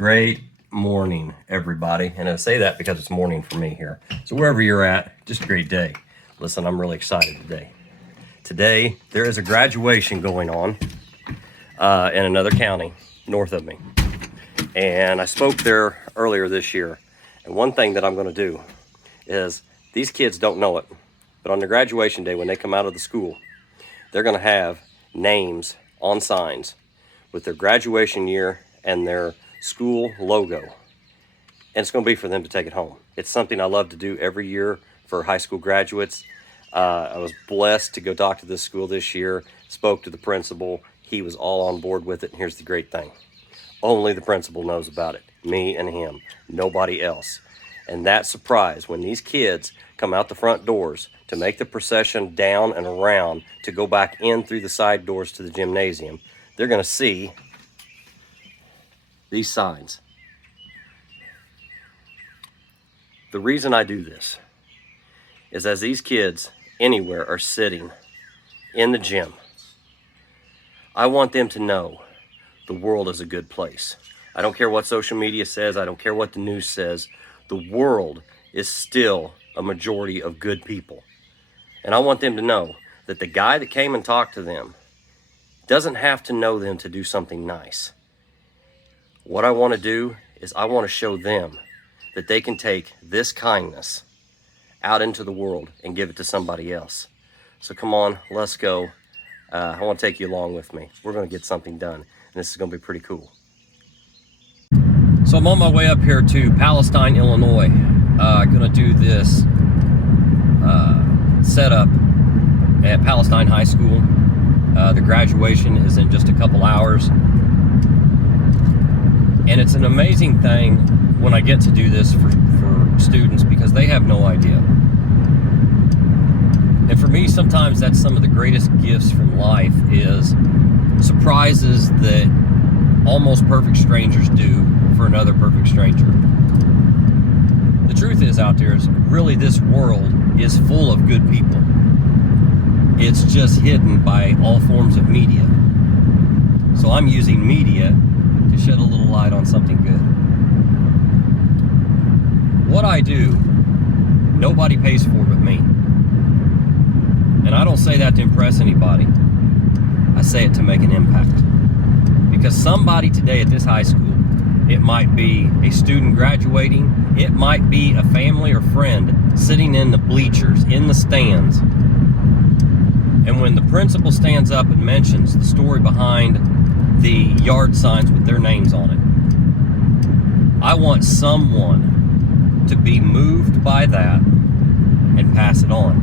Great morning, everybody. And I say that because it's morning for me here. So wherever you're at, just a great day. Listen, I'm really excited today. Today, there is a graduation going on in another county north of me. And I spoke there earlier this year. And one thing that I'm going to do is, these kids don't know it, but on their graduation day, when they come out of the school, they're going to have names on signs with their graduation year and their school logo. And it's going to be for them to take it home. It's something I love to do every year for high school graduates. I was blessed to go talk to this school this year, spoke to the principal. He was all on board with it. And here's the great thing. Only the principal knows about it. Me and him. Nobody else. And that surprise, when these kids come out the front doors to make the procession down and around to go back in through the side doors to the gymnasium, they're going to see these signs. The reason I do this is, as these kids anywhere are sitting in the gym, I want them to know the world is a good place. I don't care what social media says. I don't care what the news says. The world is still a majority of good people. And I want them to know that the guy that came and talked to them doesn't have to know them to do something nice. What I want to do is, I want to show them that they can take this kindness out into the world and give it to somebody else. So come on, let's go. I want to take you along with me. We're going to get something done, and this is going to be pretty cool. So I'm on my way up here to Palestine, Illinois. Going to do this setup at Palestine High School. The graduation is in just a couple hours. And it's an amazing thing when I get to do this for students, because they have no idea. And for me, sometimes that's some of the greatest gifts from life, is surprises that almost perfect strangers do for another perfect stranger. The truth is, out there, is really this world is full of good people. It's just hidden by all forms of media. So I'm using media to shed a little light on something good. What I do, nobody pays for but me. And I don't say that to impress anybody. I say it to make an impact. Because somebody today at this high school, it might be a student graduating, it might be a family or friend sitting in the bleachers, in the stands. And when the principal stands up and mentions the story behind the yard signs with their names on it, I want someone to be moved by that and pass it on.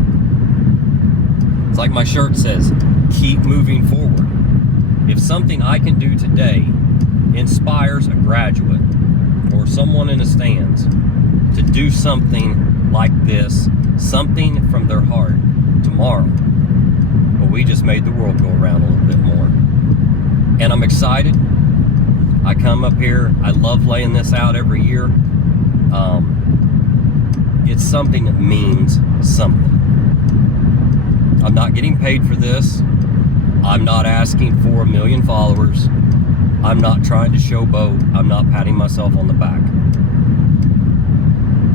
It's like my shirt says, keep moving forward. If something I can do today inspires a graduate or someone in the stands to do something like this, something from their heart, tomorrow, well, we just made the world go around a little bit more. And I'm excited. I come up here, I love laying this out every year. It's something that means something. I'm not getting paid for this. I'm not asking for 1 million followers. I'm not trying to showboat. I'm not patting myself on the back.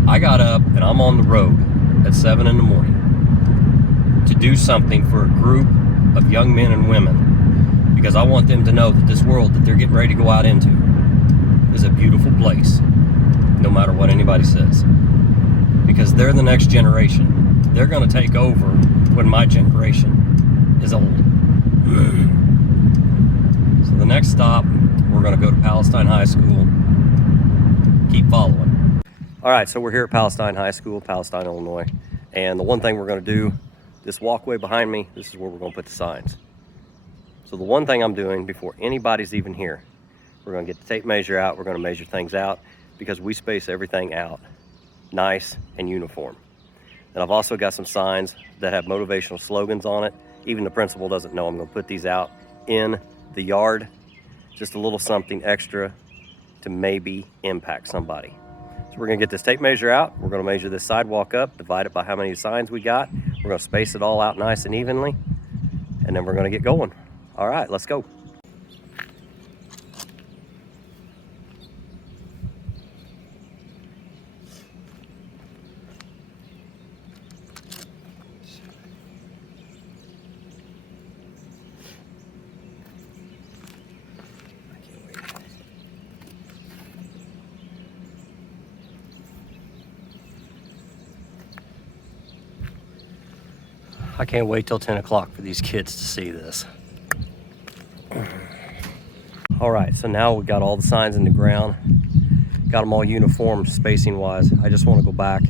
I got up and I'm on the road at 7 in the morning to do something for a group of young men and women, because I want them to know that this world that they're getting ready to go out into is a beautiful place, no matter what anybody says. Because they're the next generation. They're going to take over when my generation is old. So the next stop, we're going to go to Palestine High School. Keep following. All right, so we're here at Palestine High School, Palestine, Illinois. And the one thing we're going to do, this walkway behind me, this is where we're going to put the signs. So the one thing I'm doing before anybody's even here, we're going to get the tape measure out. We're going to measure things out, because we space everything out nice and uniform. And I've also got some signs that have motivational slogans on it. Even the principal doesn't know I'm going to put these out in the yard. Just a little something extra to maybe impact somebody. So we're going to get this tape measure out. We're going to measure this sidewalk up, divide it by how many signs we got. We're going to space it all out nice and evenly, and then we're going to get going. All right, let's go. I can't wait till 10 o'clock for these kids to see this. All right, so now we got all the signs in the ground. Got them all uniform spacing wise. I just want to go back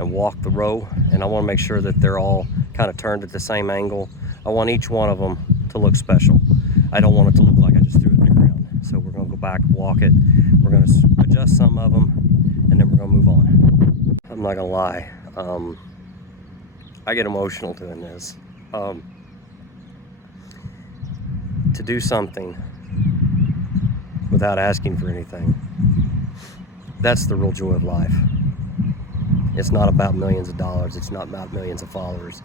and walk the row, and I want to make sure that they're all kind of turned at the same angle. I want each one of them to look special. I don't want it to look like I just threw it in the ground. So we're going to go back, walk it. We're going to adjust some of them, and then we're going to move on. I'm not going to lie. I get emotional doing this. To do something without asking for anything, that's the real joy of life. It's not about millions of dollars. It's not about millions of followers.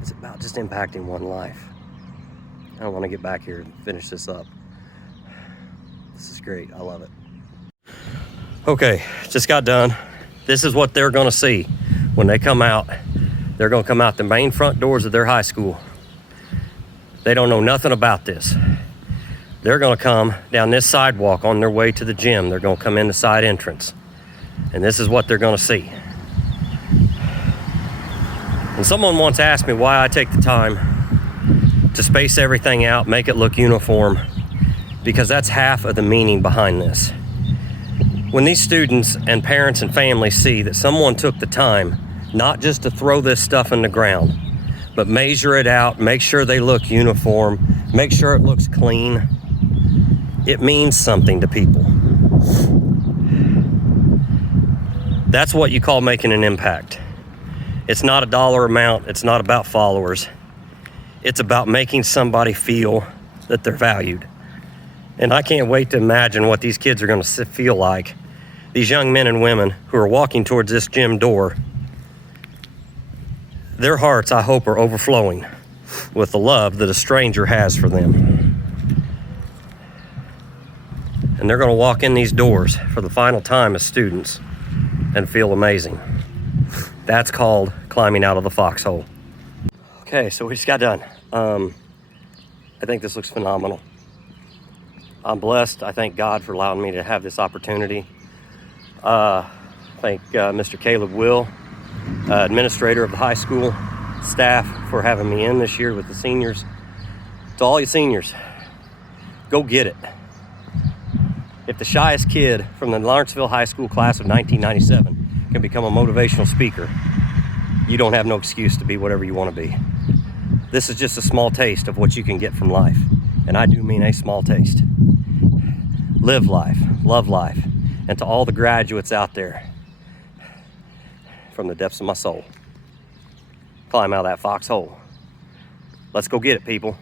It's about just impacting one life. I want to get back here and finish this up. This is great. I love it. Okay, just got done. This is what they're going to see when they come out. They're going to come out the main front doors of their high school. They don't know nothing about this. They're going to come down this sidewalk on their way to the gym. They're going to come in the side entrance. And this is what they're going to see. And someone once asked me why I take the time to space everything out, make it look uniform, because that's half of the meaning behind this. When these students and parents and families see that someone took the time not just to throw this stuff in the ground, but measure it out, make sure they look uniform, make sure it looks clean, it means something to people. That's what you call making an impact. It's not a dollar amount. It's not about followers. It's about making somebody feel that they're valued. And I can't wait to imagine what these kids are going to feel like. These young men and women who are walking towards this gym door, their hearts, I hope, are overflowing with the love that a stranger has for them. And they're going to walk in these doors for the final time as students and feel amazing. That's called climbing out of the foxhole. Okay, so we just got done. I think this looks phenomenal. I'm blessed. I thank God for allowing me to have this opportunity. Thank Mr. Caleb Will, administrator of the high school, staff, for having me in this year with the seniors. To all you seniors, go get it. If the shyest kid from the Lawrenceville High School class of 1997 can become a motivational speaker, you don't have no excuse to be whatever you want to be. This is just a small taste of what you can get from life. And I do mean a small taste. Live life, love life. And to all the graduates out there, from the depths of my soul, climb out of that foxhole. Let's go get it, people.